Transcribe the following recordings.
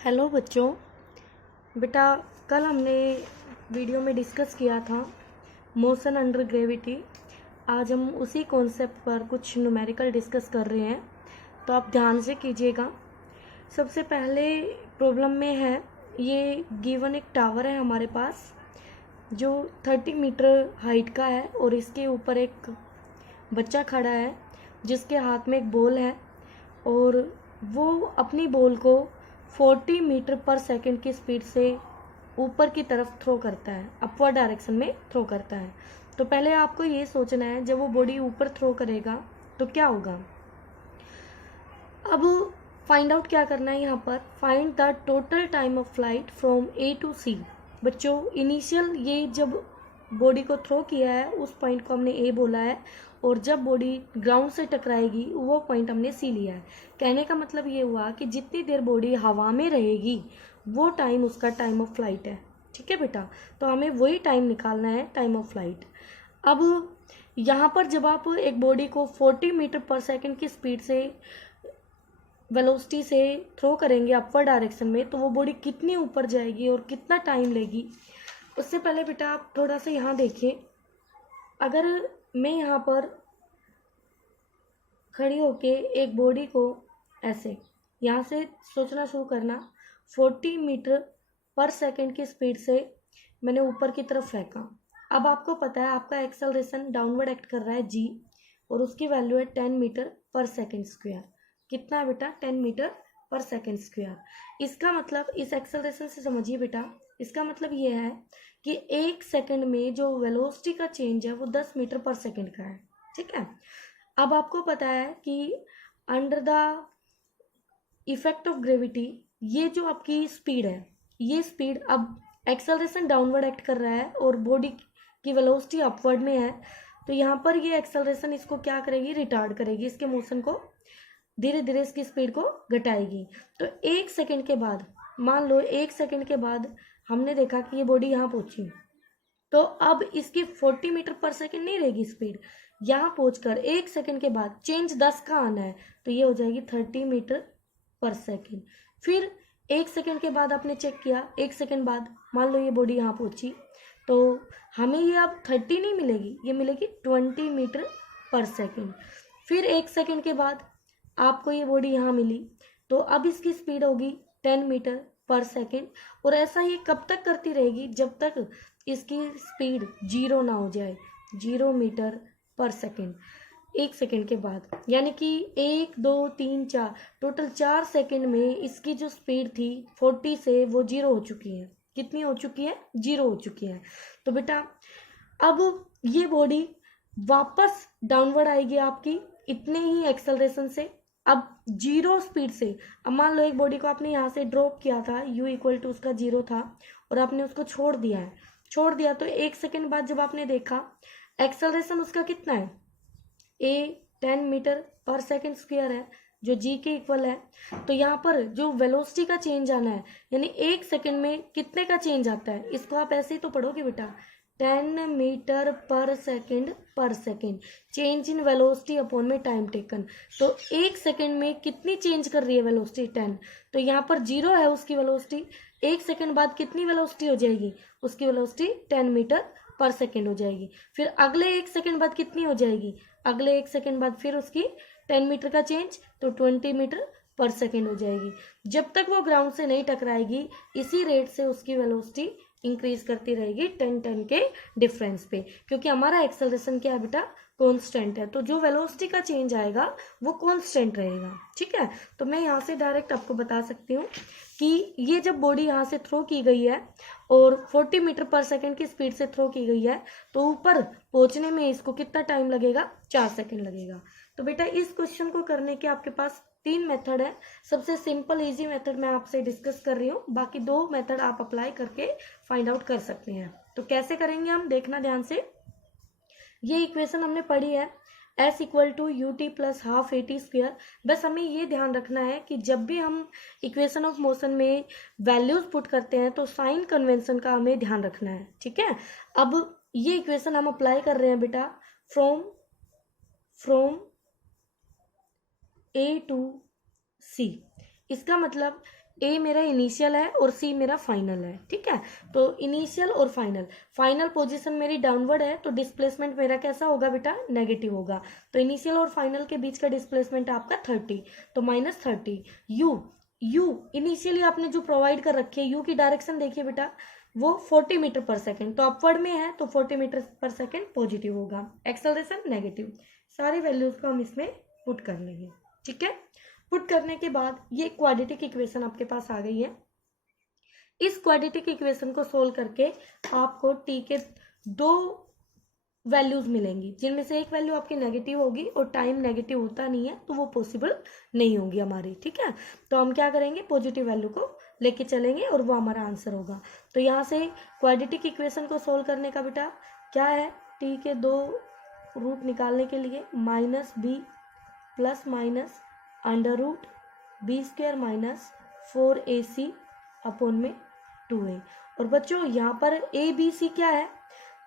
Hello बच्चों। बेटा, कल हमने वीडियो में डिस्कस किया था मोशन अंडर ग्रेविटी। आज हम उसी कॉन्सेप्ट पर कुछ न्यूमेरिकल डिस्कस कर रहे हैं, तो आप ध्यान से कीजिएगा। सबसे पहले प्रॉब्लम में है, ये गिवन एक टावर है हमारे पास जो 30 मीटर हाइट का है और इसके ऊपर एक बच्चा खड़ा है जिसके हाथ में एक बॉल है और वो अपनी बॉल को 40 मीटर पर सेकंड की स्पीड से ऊपर की तरफ थ्रो करता है, अपवर्ड डायरेक्शन में थ्रो करता है। तो पहले आपको ये सोचना है जब वो बॉडी ऊपर थ्रो करेगा तो क्या होगा। अब फाइंड आउट क्या करना है, यहाँ पर find the total time of flight from A to C. बच्चों, इनिशियल ये जब बॉडी को थ्रो किया है उस पॉइंट को हमने ए बोला है और जब बॉडी ग्राउंड से टकराएगी वो पॉइंट हमने सी लिया है। कहने का मतलब ये हुआ कि जितनी देर बॉडी हवा में रहेगी वो टाइम उसका टाइम ऑफ फ्लाइट है। ठीक है बेटा, तो हमें वही टाइम निकालना है, टाइम ऑफ फ्लाइट। अब यहाँ पर जब आप एक बॉडी को 40 मीटर पर सेकंड की स्पीड से वेलोसिटी से थ्रो करेंगे अपवर्ड डायरेक्शन में, तो वो बॉडी कितनी ऊपर जाएगी और कितना टाइम लेगी। उससे पहले बेटा आप थोड़ा सा यहाँ देखिए। अगर मैं यहाँ पर खड़ी होके एक बॉडी को ऐसे यहाँ से सोचना शुरू करना, 40 मीटर पर सेकंड की स्पीड से मैंने ऊपर की तरफ फेंका। अब आपको पता है आपका एक्सेलरेशन डाउनवर्ड एक्ट कर रहा है जी, और उसकी वैल्यू है 10 मीटर पर सेकंड स्क्वायर। कितना है बेटा? 10 मीटर पर सेकंड स्क्वायर। इसका मतलब इस एक्सेलरेशन से समझिए बेटा, इसका मतलब ये है कि एक सेकंड में जो वेलोसिटी का चेंज है वो 10 मीटर पर सेकंड का है। ठीक है। अब आपको पता है कि under the effect of gravity ये जो आपकी स्पीड है, ये स्पीड अब एक्सेलरेशन डाउनवर्ड एक्ट कर रहा है और बॉडी की वेलोसिटी अपवर्ड में है, तो यहाँ पर ये एक्सेलरेशन इसको क्या करेगी? रिटार्ड करेगी, इसके मोशन को धीरे धीरे इसकी स्पीड को घटाएगी। तो एक सेकंड के बाद, मान लो एक सेकंड के बाद हमने देखा कि ये बॉडी यहाँ पहुंची, तो अब इसकी 40 मीटर पर सेकंड नहीं रहेगी स्पीड। यहाँ पहुंचकर एक सेकंड के बाद चेंज 10 का आना है, तो ये हो जाएगी 30 मीटर पर सेकंड। फिर एक सेकंड के बाद आपने चेक किया, एक सेकंड बाद मान लो ये बॉडी यहाँ पहुंची, तो हमें ये अब 30 नहीं मिलेगी, ये मिलेगी 20 मीटर पर सेकंड। फिर एक सेकंड के बाद आपको ये बॉडी यहाँ मिली, तो अब इसकी स्पीड होगी 10 मीटर पर सेकंड। और ऐसा ये कब तक करती रहेगी? जब तक इसकी स्पीड 0 ना हो जाए, 0 मीटर पर सेकंड। एक सेकंड के बाद, यानी कि 1 2 3 4 टोटल 4 सेकंड में इसकी जो स्पीड थी 40 से वो 0 हो चुकी है। कितनी हो चुकी है? 0 हो चुकी है। तो बेटा अब ये बॉडी वापस डाउनवर्ड आएगी आपकी इतने ही एक्सेलरेशन से, अब 0 स्पीड से। अब मान लो एक बॉडी को आपने यहाँ से ड्रॉप किया था, u इक्वल टू उसका 0 था और आपने उसको छोड़ दिया है, छोड़ दिया तो एक सेकंड बाद जब आपने देखा एक्सेलरेशन उसका कितना है? a 10 मीटर पर सेकंड स्क्वायर है जो g के इक्वल है। तो यहाँ पर जो वेलोसिटी का चेंज आना है, यानी एक सेकंड में कितने का चेंज आता है, इसको आप ऐसे ही तो पढ़ोगे बेटा, 10 मीटर पर second change in velocity upon में टाइम टेकन। तो एक सेकंड में कितनी चेंज कर रही है वेलोसिटी? 10। तो यहाँ पर 0 है उसकी वेलोसिटी, एक सेकंड बाद कितनी वेलोसिटी हो जाएगी? उसकी वेलोसिटी 10 मीटर पर सेकंड हो जाएगी। फिर अगले एक सेकंड बाद कितनी हो जाएगी? अगले एक सेकंड बाद फिर उसकी 10 मीटर का चेंज, तो 20 मीटर पर सेकंड हो जाएगी। जब तक वो ग्राउंड से नहीं टकराएगी इसी रेट से उसकी वेलोसिटी इंक्रीज करती रहेगी 10 के डिफरेंस पे, क्योंकि हमारा एक्सेलरेशन क्या है बेटा? कांस्टेंट है, तो जो वेलोसिटी का चेंज आएगा वो कांस्टेंट रहेगा। ठीक है। तो मैं यहाँ से डायरेक्ट आपको बता सकती हूँ कि ये जब बॉडी यहाँ से थ्रो की गई है और 40 मीटर पर सेकंड की स्पीड से थ्रो की गई है, तो ऊपर पहुंचने में इसको कितना टाइम लगेगा? 4 सेकंड लगेगा। तो बेटा इस क्वेश्चन को करने के आपके पास 3 मेथड है। सबसे सिंपल इजी मेथड मैं आपसे डिस्कस कर रही हूँ, बाकी 2 मेथड आप अप्लाई करके फाइंड आउट कर सकते हैं। तो कैसे करेंगे हम, देखना ध्यान से। ये इक्वेशन हमने पढ़ी है, s equal to u t plus half a t square. बस हमें ये ध्यान रखना है कि जब भी हम इक्वेशन ऑफ मोशन में वैल्यूज पुट करते हैं तो साइन कन्वेंशन का हमें ध्यान रखना है। ठीक है। अब ये इक्वेशन हम अप्लाई कर रहे हैं बेटा फ्रॉम ए टू सी। इसका मतलब ए मेरा इनिशियल है और सी मेरा फाइनल है, ठीक है। तो इनिशियल और फाइनल, फाइनल पोजीशन मेरी डाउनवर्ड है तो डिस्प्लेसमेंट मेरा कैसा होगा बेटा, नेगेटिव होगा। तो इनिशियल और फाइनल के बीच का डिस्प्लेसमेंट है आपका 30, तो -30। यू इनिशियली आपने जो प्रोवाइड कर रखी है, यू की डायरेक्शन देखिए बेटा, वो 40 मीटर पर सेकेंड, तो अपवर्ड में है तो 40 मीटर पर सेकेंड पॉजिटिव होगा, एक्सेलरेशन नेगेटिव। सारी वैल्यूज को हम इसमें पुट कर लेंगे, ठीक है। पुट करने के बाद ये क्वाड्रेटिक इक्वेशन आपके पास आ गई है। इस क्वाड्रेटिक इक्वेशन को सोल्व करके आपको टी के दो वैल्यूज मिलेंगी, जिनमें से एक वैल्यू आपकी नेगेटिव होगी और टाइम नेगेटिव होता नहीं है तो वो पॉसिबल नहीं होगी हमारी, ठीक है। तो हम क्या करेंगे, पॉजिटिव वैल्यू को लेके चलेंगे और वो हमारा आंसर होगा। तो यहाँ से क्वाड्रेटिक इक्वेशन को सोल्व करने का बेटा क्या है, टी के दो रूट निकालने के लिए -b plus minus √b² - 4ac upon में 2a। और बच्चों यहाँ पर a b c क्या है,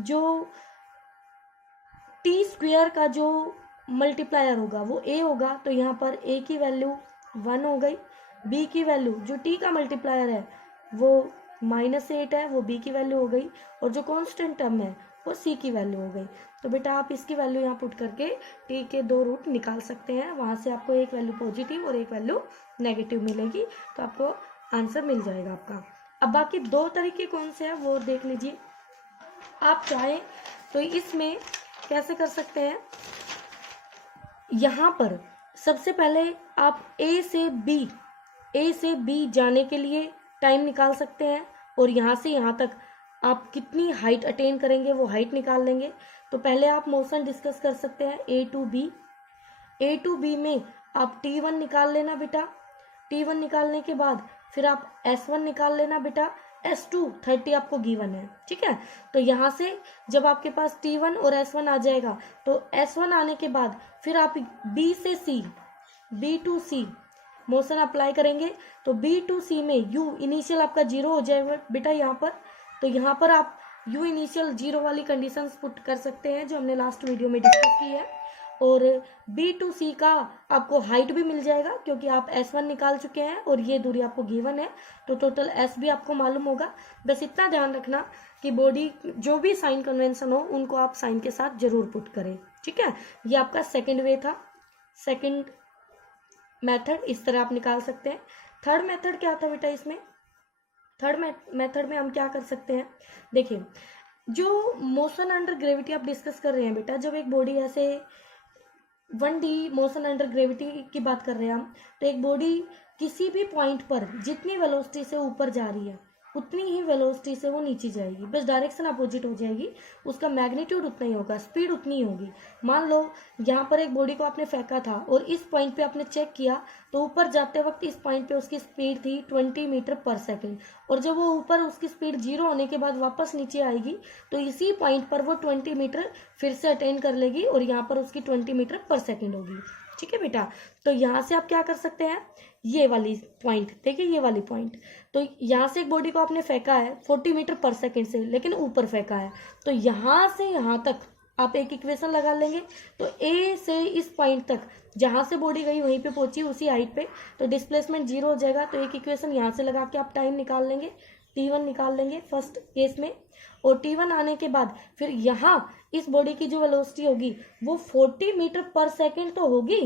जो टी स्क्वेयर का जो मल्टीप्लायर होगा वो a होगा, तो यहाँ पर a की वैल्यू 1 हो गई, b की वैल्यू जो t का मल्टीप्लायर है वो -8 है, वो b की वैल्यू हो गई, और जो कांस्टेंट टर्म है वो c की वैल्यू हो गई। तो बेटा आप इसकी वैल्यू यहाँ पुट करके t के दो रूट निकाल सकते हैं, वहां से आपको एक वैल्यू पॉजिटिव और एक वैल्यू नेगेटिव मिलेगी, तो आपको आंसर मिल जाएगा आपका। अब बाकी दो तरीके कौन से हैं वो देख लीजिए। आप चाहें तो इसमें कैसे कर सकते हैं, यहाँ पर सबसे पहले आप ए से बी जाने के लिए टाइम निकाल सकते हैं, और यहाँ से यहाँ तक आप कितनी हाइट अटेन करेंगे वो हाइट निकाल लेंगे। तो पहले आप मोशन डिस्कस कर सकते हैं ए टू बी में आप T1 निकाल लेना बेटा, T1 निकालने के बाद फिर आप S1 निकाल लेना बेटा, S2 30 आपको गिवन है, ठीक है। तो यहाँ से जब आपके पास T1 और S1 आ जाएगा तो S1 आने के बाद फिर आप B to C motion apply करेंगे, तो B टू C में U इनिशियल आपका 0 हो जाएगा बेटा यहाँ पर। तो यहाँ पर आप U इनिशियल 0 वाली कंडीशंस पुट कर सकते हैं जो हमने लास्ट वीडियो में डिस्कस की है, और B टू C का आपको हाइट भी मिल जाएगा क्योंकि आप S1 निकाल चुके हैं और ये दूरी आपको गिवन है, तो टोटल S भी आपको मालूम होगा। बस इतना ध्यान रखना कि बॉडी जो भी साइन कन्वेंशन हो उनको आप साइन के साथ जरूर पुट करें, ठीक है। ये आपका सेकेंड वे था, सेकेंड मेथड इस तरह आप निकाल सकते हैं। थर्ड मेथड क्या था बेटा, इसमें थर्ड मेथड में हम क्या कर सकते हैं, देखिए जो मोशन अंडर ग्रेविटी आप डिस्कस कर रहे हैं बेटा, जब एक बॉडी ऐसे 1D मोशन अंडर ग्रेविटी की बात कर रहे हैं हम, तो एक बॉडी किसी भी पॉइंट पर जितनी वेलोसिटी से ऊपर जा रही है उतनी ही वेलोसिटी से वो नीचे जाएगी, बस डायरेक्शन अपोजिट हो जाएगी, उसका मैग्नीट्यूड उतना ही होगा, स्पीड उतनी ही होगी। मान लो यहाँ पर एक बॉडी को आपने फेंका था और इस पॉइंट पे आपने चेक किया तो ऊपर जाते वक्त इस पॉइंट पे उसकी स्पीड थी 20 मीटर पर सेकेंड, और जब वो ऊपर उसकी स्पीड 0 होने के बाद वापस नीचे आएगी तो इसी पॉइंट पर वो 20 मीटर फिर से अटेन कर लेगी और यहाँ पर उसकी 20 मीटर पर सेकेंड होगी, ठीक है बेटा। तो यहाँ से आप क्या कर सकते हैं, ये वाली पॉइंट देखिए, ये वाली पॉइंट, तो यहाँ से एक बॉडी को आपने फेंका है 40 मीटर पर सेकेंड से, लेकिन ऊपर फेंका है, तो यहाँ से यहाँ तक आप एक इक्वेशन लगा लेंगे। तो ए से इस पॉइंट तक जहाँ से बॉडी गई वहीं पे पहुंची उसी हाइट पे, तो डिस्प्लेसमेंट 0 हो जाएगा। तो एक इक्वेशन यहाँ से लगा के आप टाइम निकाल लेंगे, T1 निकाल लेंगे फर्स्ट केस में, और T1 आने के बाद फिर यहाँ इस बॉडी की जो वेलोसिटी होगी वो 40 मीटर पर सेकेंड तो होगी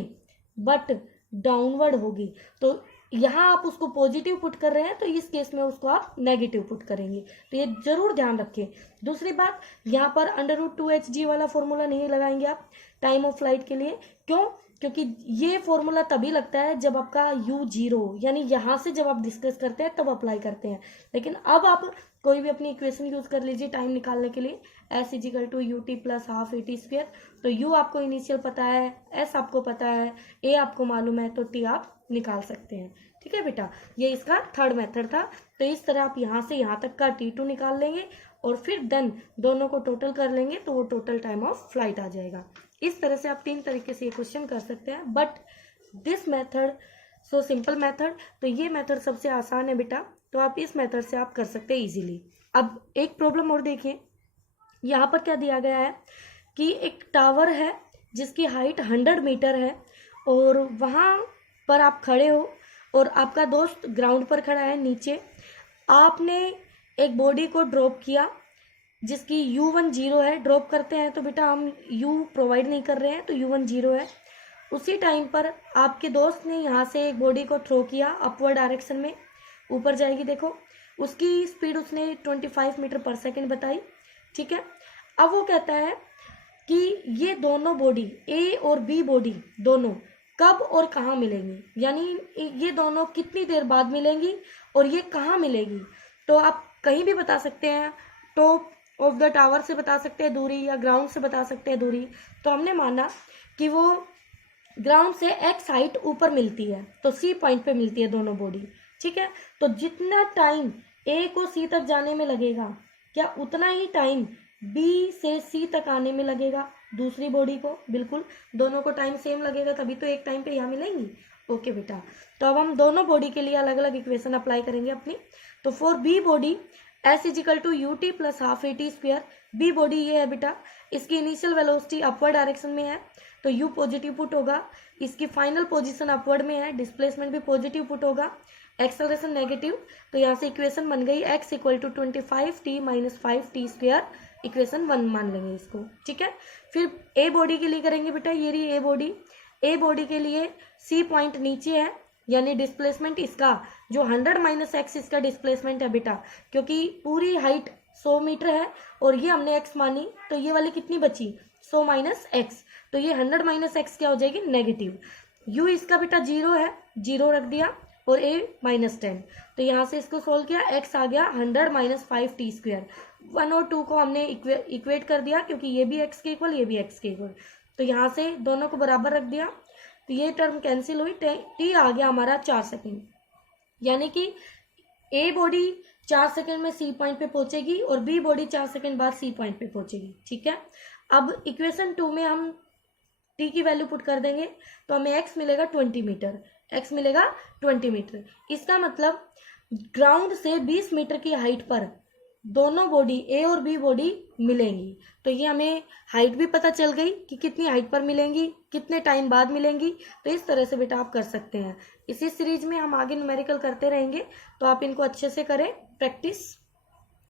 बट डाउनवर्ड होगी, तो यहाँ आप उसको पॉजिटिव पुट कर रहे हैं तो इस केस में उसको आप नेगेटिव पुट करेंगे, तो ये जरूर ध्यान रखें। दूसरी बात, यहाँ पर √2hg वाला फॉर्मूला नहीं लगाएंगे आप टाइम ऑफ फ्लाइट के लिए, क्यों, क्योंकि ये फॉर्मूला तभी लगता है जब आपका u 0 यानी यहाँ से जब आप डिस्कस करते हैं तब अप्लाई करते हैं, लेकिन अब आप कोई भी अपनी इक्वेशन यूज कर लीजिए टाइम निकालने के लिए, s = ut + ½ at²। तो u आपको इनिशियल पता है, s आपको पता है, a आपको मालूम है, तो t आप निकाल सकते हैं, ठीक है बेटा। ये इसका थर्ड मेथड था। तो इस तरह आप यहाँ से यहाँ तक का T2 निकाल लेंगे और फिर देन दोनों को टोटल कर लेंगे तो वो टोटल टाइम ऑफ फ्लाइट आ जाएगा। इस तरह से आप 3 तरीके से ये क्वेश्चन कर सकते हैं, but this method so simple method, तो ये मेथड सबसे आसान है बेटा, तो आप इस मेथड से आप कर सकते हैं इजीली। अब एक प्रॉब्लम और देखिए, यहाँ पर क्या दिया गया है कि एक टावर है जिसकी हाइट 100 मीटर है और वहाँ पर आप खड़े हो और आपका दोस्त ग्राउंड पर खड़ा है नीचे, आपने एक बॉडी को ड्रॉप किया जिसकी u1 0 है। ड्रॉप करते हैं तो बेटा हम u प्रोवाइड नहीं कर रहे हैं, तो u1 0 है। उसी टाइम पर आपके दोस्त ने यहाँ से एक बॉडी को थ्रो किया अपवर्ड डायरेक्शन में, ऊपर जाएगी, देखो उसकी स्पीड उसने 25 मीटर पर सेकेंड बताई, ठीक है। अब वो कहता है कि ये दोनों बॉडी ए और बी बॉडी दोनों कब और कहाँ मिलेंगी, यानी ये दोनों कितनी देर बाद मिलेंगी और ये कहाँ मिलेगी। तो आप कहीं भी बता सकते हैं, टॉप ऑफ द टावर से बता सकते हैं दूरी, या ग्राउंड से बता सकते हैं दूरी। तो हमने माना कि वो ग्राउंड से एक्स हाइट ऊपर मिलती है, तो सी पॉइंट पे मिलती है दोनों बॉडी, ठीक है। तो जितना टाइम ए को सी तक जाने में लगेगा, क्या उतना ही टाइम बी से सी तक आने में लगेगा दूसरी बॉडी को? बिल्कुल, दोनों को टाइम सेम लगेगा, तभी तो एक टाइम पे यहाँ मिलेंगी। ओके बेटा, तो अब हम दोनों बॉडी के लिए अलग अलग इक्वेशन अप्लाई करेंगे अपनी। तो for B body S is equal to u t plus half a t square. B body ये है बेटा, इसकी इनिशियल वेलोसिटी अपवर्ड डायरेक्शन में है, तो u पॉजिटिव पुट होगा। इसकी फाइनल पोजीशन अपवर्ड में है, डिस्प्लेसमेंट भी पॉजिटिव पुट होगा, एक्सेलरेशन नेगेटिव। तो यहाँ से इक्वेशन बन गई x equal to 25t minus 5t square, equation 1 मान लेंगे इसको, ठीक है। फिर ए बॉडी के लिए करेंगे बेटा, ये रही ए बॉडी। ए बॉडी के लिए सी पॉइंट नीचे है, यानी डिस्प्लेसमेंट इसका जो 100 माइनस एक्स इसका डिस्प्लेसमेंट है बेटा, क्योंकि पूरी हाइट 100 मीटर है और ये हमने x मानी, तो ये वाली कितनी बची 100 माइनस एक्स, तो ये 100 माइनस एक्स क्या हो जाएगी नेगेटिव। u इसका बेटा 0 है, 0 रख दिया, और a माइनस 10, तो यहाँ से इसको सोल्व किया, x आ गया 100 माइनस 5t स्क्वायर। 1 और 2 को हमने इक्वेट कर दिया, क्योंकि ये भी x के इक्वल, ये भी x के इक्वल, तो यहाँ से दोनों को बराबर रख दिया, तो ये टर्म कैंसिल हुई, t आ गया हमारा 4 सेकेंड, यानी कि ए बॉडी 4 सेकेंड में सी पॉइंट पे पहुंचेगी और बी बॉडी 4 सेकेंड बाद सी पॉइंट पे पहुंचेगी, ठीक है। अब इक्वेशन 2 में हम टी की वैल्यू पुट कर देंगे, तो हमें x मिलेगा 20 मीटर, x मिलेगा 20 मीटर। इसका मतलब ग्राउंड से 20 मीटर की हाइट पर दोनों बॉडी ए और बी बॉडी मिलेंगी। तो ये हमें हाइट भी पता चल गई कि कितनी हाइट पर मिलेंगी, कितने टाइम बाद मिलेंगी। तो इस तरह से बेटा आप कर सकते हैं। इसी सीरीज में हम आगे न्यूमेरिकल करते रहेंगे, तो आप इनको अच्छे से करें प्रैक्टिस।